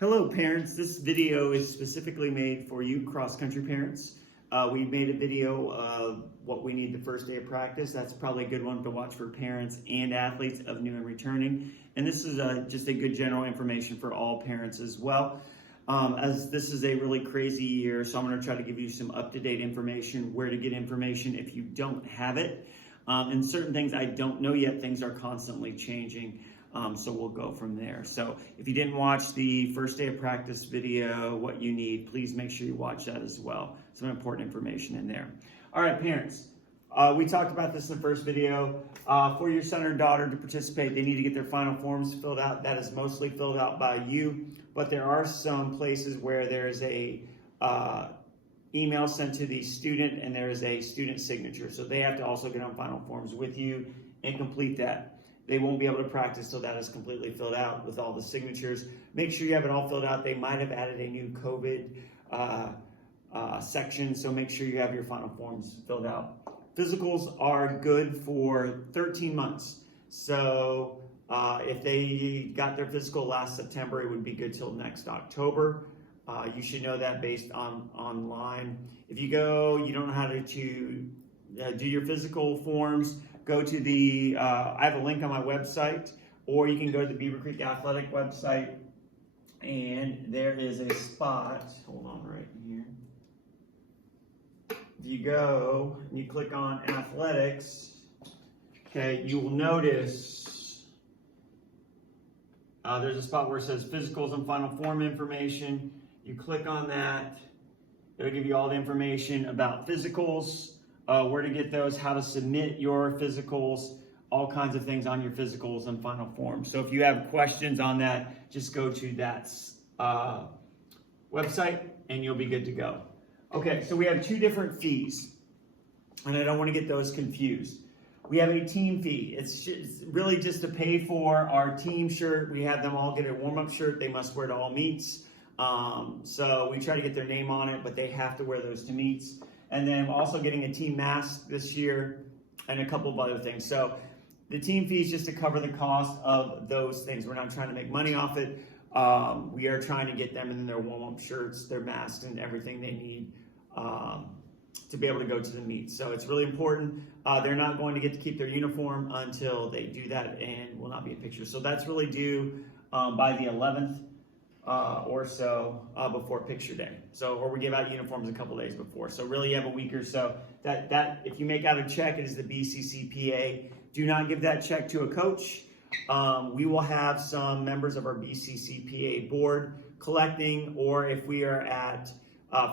Hello parents, this video is specifically made for you cross-country parents. We made a video of what we need the first day of practice. That's probably a good one to watch for parents and athletes of new and returning. And this is just a good general information for all parents as well. As this is a really crazy year, so I'm going to try to give you some up-to-date information, where to get information if you don't have it. And certain things I don't know yet, things are constantly changing. So we'll go from there. So if you didn't watch the first day of practice video, what you need, please make sure you watch that as well. Some important information in there. All right, parents, we talked about this in the first video. For your son or daughter to participate, they need to get their final forms filled out. That is mostly filled out by you, but there are some places where there's a email sent to the student and there is a student signature. So they have to also get on final forms with you and complete that. They won't be able to practice till that is completely filled out with all the signatures. Make sure you have it all filled out. They might have added a new COVID section, so make sure you have your final forms filled out. Physicals are good for 13 months. So if they got their physical last September, it would be good till next October. You should know that based on online. If you go, you don't know how to do your physical forms, go to the, I have a link on my website, or you can go to the Beaver Creek Athletic website, and there is a spot, hold on right here. If you go and you click on athletics, okay, you will notice there's a spot where it says physicals and final form information. You click on that, it'll give you all the information about physicals, where to get those, how to submit your physicals, all kinds of things on your physicals and final form. So if you have questions on that, just go to that website and you'll be good to go. Okay, so we have two different fees, and I don't want to get those confused. We have a team fee. It's really just to pay for our team shirt. We have them all get a warm-up shirt. They must wear to all meets. So we try to get their name on it, but they have to wear those to meets. And then also getting a team mask this year and a couple of other things. So the team fee is just to cover the cost of those things. We're not trying to make money off it. We are trying to get them in their warm-up shirts, their masks, and everything they need to be able to go to the meet. So it's really important. They're not going to get to keep their uniform until they do that, and will not be a picture. So that's really due by the 11th. Or so before picture day. So, or we give out uniforms a couple days before. So really you have a week or so. That if you make out a check, it is the BCCPA. Do not give that check to a coach. We will have some members of our BCCPA board collecting, or if we are at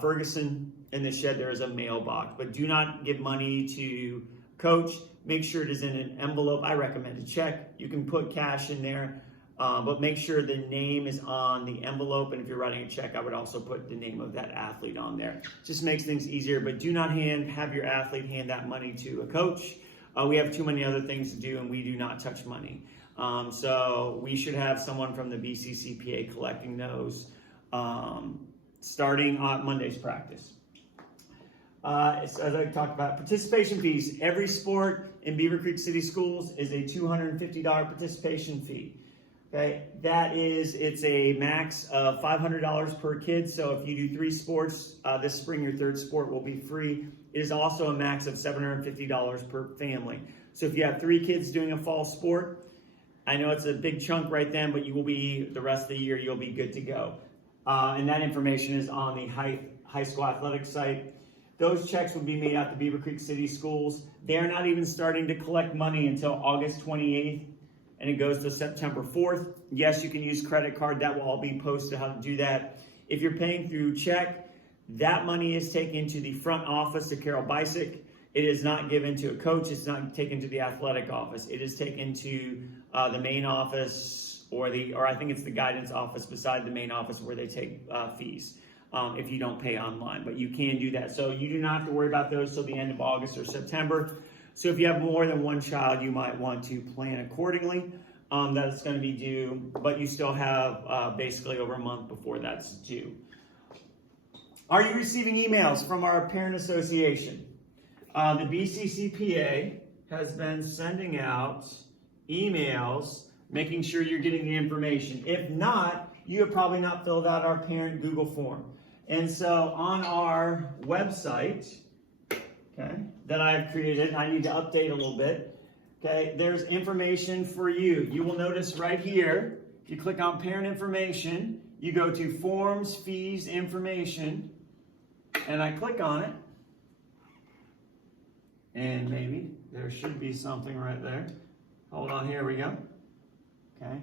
Ferguson in the shed, there is a mailbox. But do not give money to coach. Make sure it is in an envelope. I recommend a check. You can put cash in there. But make sure the name is on the envelope, and if you're writing a check, I would also put the name of that athlete on there. Just makes things easier, but do not have your athlete hand that money to a coach. We have too many other things to do, and we do not touch money. So we should have someone from the BCCPA collecting those starting on Monday's practice. As I talked about, participation fees. Every sport in Beaver Creek City Schools is a $250 participation fee. Okay, it's a max of $500 per kid. So if you do 3 sports, this spring your 3rd sport will be free. It is also a max of $750 per family. So if you have 3 kids doing a fall sport, I know it's a big chunk right then, but you will be, the rest of the year, you'll be good to go. And that information is on the high school athletics site. Those checks would be made out to Beaver Creek City Schools. They are not even starting to collect money until August 28th. And it goes to September 4th. Yes, you can use credit card. That will all be posted how to do that. If you're paying through check, that money is taken to the front office to Carol Bisick. It is not given to a coach. It's not taken to the athletic office. It is taken to the main office, or I think it's the guidance office beside the main office where they take fees if you don't pay online. But you can do that. So you do not have to worry about those till the end of August or September. So if you have more than 1 child, you might want to plan accordingly. That is going to be due, but you still have basically over a month before that's due. Are you receiving emails from our parent association? The BCCPA has been sending out emails making sure you're getting the information. If not, you have probably not filled out our parent Google form. And so on our website, okay, that I've created, I need to update a little bit. Okay, there's information for you. You will notice right here, if you click on parent information, you go to forms, fees, information, and I click on it. And maybe there should be something right there. Hold on, here we go. Okay.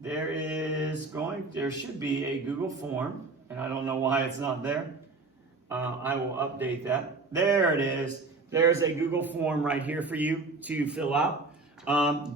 There should be a Google form, and I don't know why it's not there. I will update that. There it is. There's a Google form right here for you to fill out.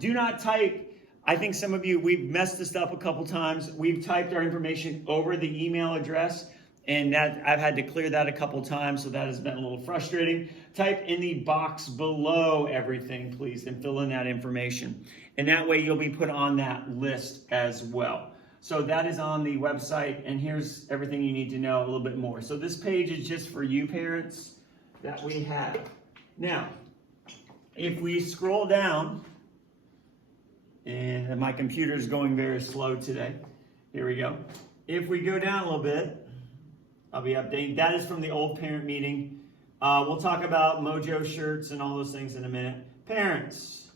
Do not type, I think some of you, we've messed this up a couple times. We've typed our information over the email address, and that I've had to clear that a couple times, so that has been a little frustrating. Type in the box below everything, please, and fill in that information. And that way you'll be put on that list as well. So that is on the website, and here's everything you need to know a little bit more. So this page is just for you parents that we have. Now, if we scroll down, and my computer is going very slow today. Here we go. If we go down a little bit, I'll be updating. That is from the old parent meeting. We'll talk about Mojo shirts and all those things in a minute. Parents.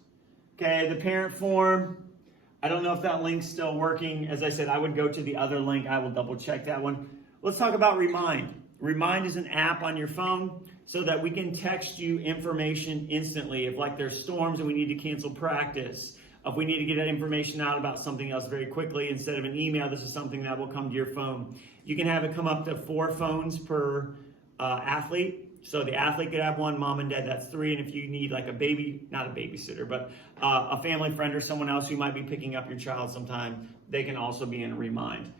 Okay, the parent form. I don't know if that link's still working. As I said, I would go to the other link. I will double check that one. Let's talk about Remind. Remind is an app on your phone so that we can text you information instantly. If like there's storms and we need to cancel practice, if we need to get that information out about something else very quickly, instead of an email, this is something that will come to your phone. You can have it come up to 4 phones per athlete. So the athlete could have one, mom and dad, that's 3. And if you need like a baby, not a babysitter, but a family friend or someone else who might be picking up your child sometime, they can also be in Remind.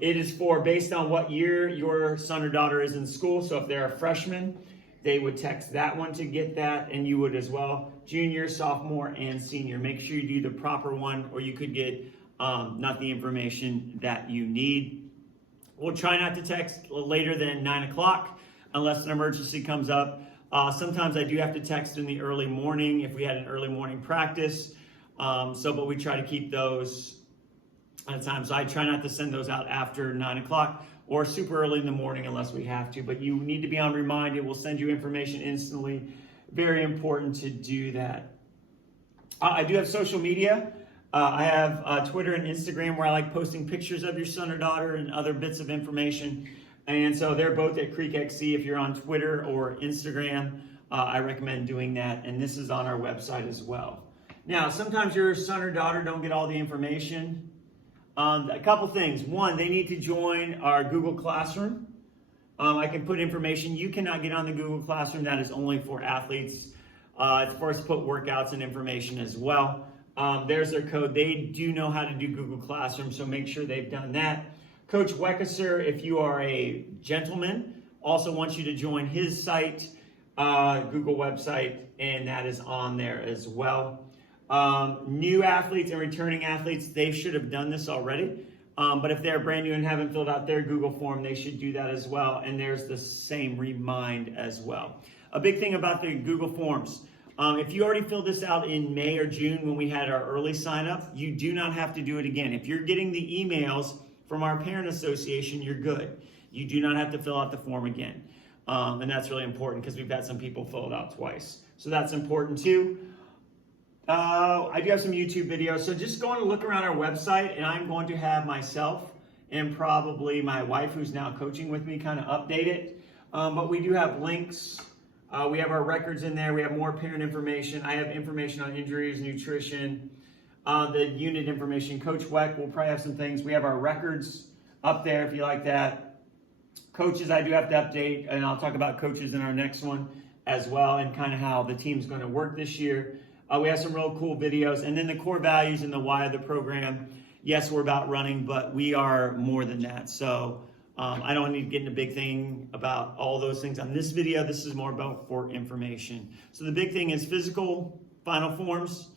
It is for based on what year your son or daughter is in school. So if they're a freshman, they would text that one to get that, and you would as well. Junior, sophomore, and senior. Make sure you do the proper one, or you could get not the information that you need. We'll try not to text later than 9 o'clock unless an emergency comes up. Sometimes I do have to text in the early morning if we had an early morning practice. But we try to keep those at a time. So I try not to send those out after 9 o'clock or super early in the morning unless we have to. But you need to be on Remind. It will send you information instantly. Very important to do that. I do have social media. I have Twitter and Instagram where I like posting pictures of your son or daughter and other bits of information. And so they're both at Creek XC. If you're on Twitter or Instagram, I recommend doing that. And this is on our website as well. Now, sometimes your son or daughter don't get all the information. A couple things. One, they need to join our Google Classroom. I can put information. You cannot get on the Google Classroom. That is only for athletes. It's for us to put workouts and information as well. There's their code. They do know how to do Google Classroom, so make sure they've done that. Coach Weckeser, if you are a gentleman, also wants you to join his site, Google website, and that is on there as well. New athletes and returning athletes, they should have done this already. But if they're brand new and haven't filled out their Google form, they should do that as well. And there's the same Remind as well. A big thing about the Google Forms, if you already filled this out in May or June when we had our early sign up, you do not have to do it again. If you're getting the emails from our parent association, you're good. You do not have to fill out the form again. And that's really important because we've had some people fill it out twice. So that's important too. I do have some YouTube videos, so just go and look around our website, and I'm going to have myself and probably my wife, who's now coaching with me, kind of update it. But we do have links. We have our records in there. We have more parent information. I have information on injuries, nutrition, the unit information. Coach Weck will probably have some things. We have our records up there if you like that. Coaches, I do have to update, and I'll talk about coaches in our next one as well, and kind of how the team's going to work this year. We have some real cool videos, and then the core values and the why of the program. Yes, we're about running, but we are more than that. So I don't need to get into a big thing about all those things on this video. This is more about for information. So the big thing is physical final forms.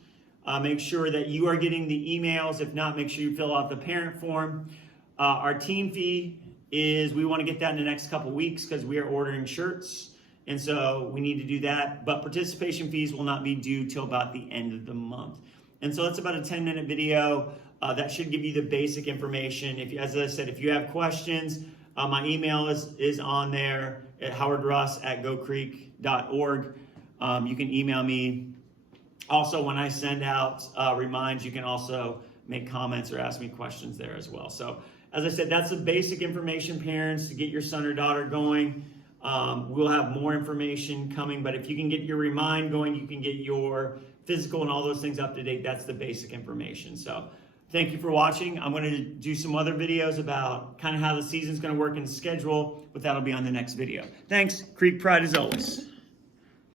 Make sure that you are getting the emails. If not, make sure you fill out the parent form. Our team fee is, we want to get that in the next couple weeks because we are ordering shirts. And so we need to do that. But participation fees will not be due till about the end of the month. And so that's about a 10-minute video. That should give you the basic information. As I said, if you have questions, my email is on there at howardruss@gocreek.org. You can email me. Also, when I send out reminds, you can also make comments or ask me questions there as well. So, as I said, that's the basic information, parents, to get your son or daughter going. We'll have more information coming, but if you can get your remind going, you can get your physical and all those things up to date. That's the basic information. So, thank you for watching. I'm going to do some other videos about kind of how the season's going to work and schedule, but that'll be on the next video. Thanks. Creek Pride as always.